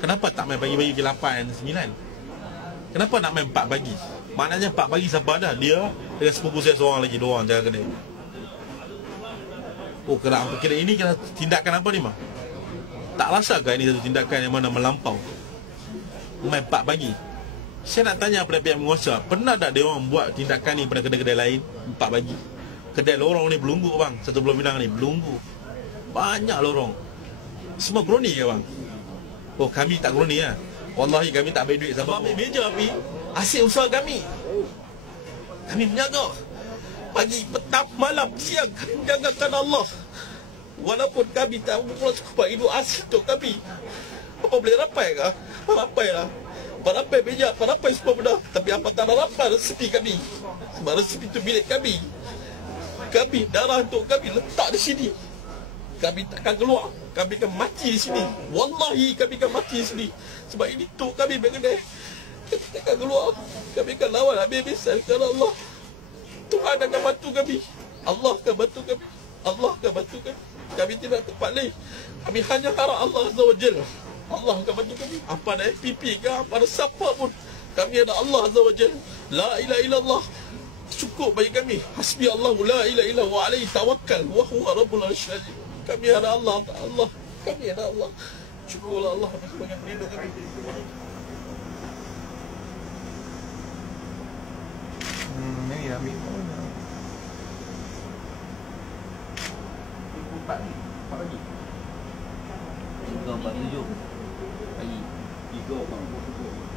Kenapa tak main pagi-pagi ke 8, 9? Kenapa nak main 4 pagi? Maknanya 4 pagi siapa ada? Dia dengan sepupu saya seorang lagi, 2 orang jaga kedai. Oh, kira ini kena tindakan apa ni, Mak? Tak rasakah ini satu tindakan yang mana melampau? Main 4 pagi. Saya nak tanya pada pihak penguasa, pernah tak dia orang buat tindakan ni pada kedai-kedai lain 4 pagi? Kedai lorong ni belunggu, bang. Satu Pulau Pinang ni belunggu. Banyak lorong. Semua kroni ke, bang? Oh, kami tak kroni lah. Wallahi kami tak ambil duit siapa. Ambil meja api, asyik usaha kami. Kami menjaga. Pagi, petang, malam, siang, kami menjagakan Allah. Walaupun kami tak berpulang cukup hidup asyik untuk kami. Apa boleh rapai kah? Rapai lah. Rapai meja, rapai semua benda. Tapi apa tak ada rapai resepi kami. Sebab resepi itu milik kami. Kami, darah untuk kami letak di sini. Kami takkan keluar. Kami akan mati di sini. Wallahi kami akan mati di sini. Sebab ini tu kami berkedai. Kami takkan keluar. Kami akan lawan habis-habisan kerana Allah. Tuhan akan bantu kami. Allah akan bantu kami. Allah akan bantu kami. Kami tidak tempat lain. Kami hanya harap Allah Azza wa Jalla. Allah akan bantu kami. Apa ada FPP ke, apa ada siapa pun. Kami ada Allah Azza wa Jalla. La ilaha illallah. Cukup bagi kami. Hasbi Allah, la ilaha illallah wa alaihi tawakkal wa huwa rabbul arsyil azim. Kami ada Allah, Allah. Kami ada Allah. Syukurlah Allah sebagai pelindung kami. Ini ambil empat pagi. 3:47 pagi. 3:47.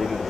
Kenapa?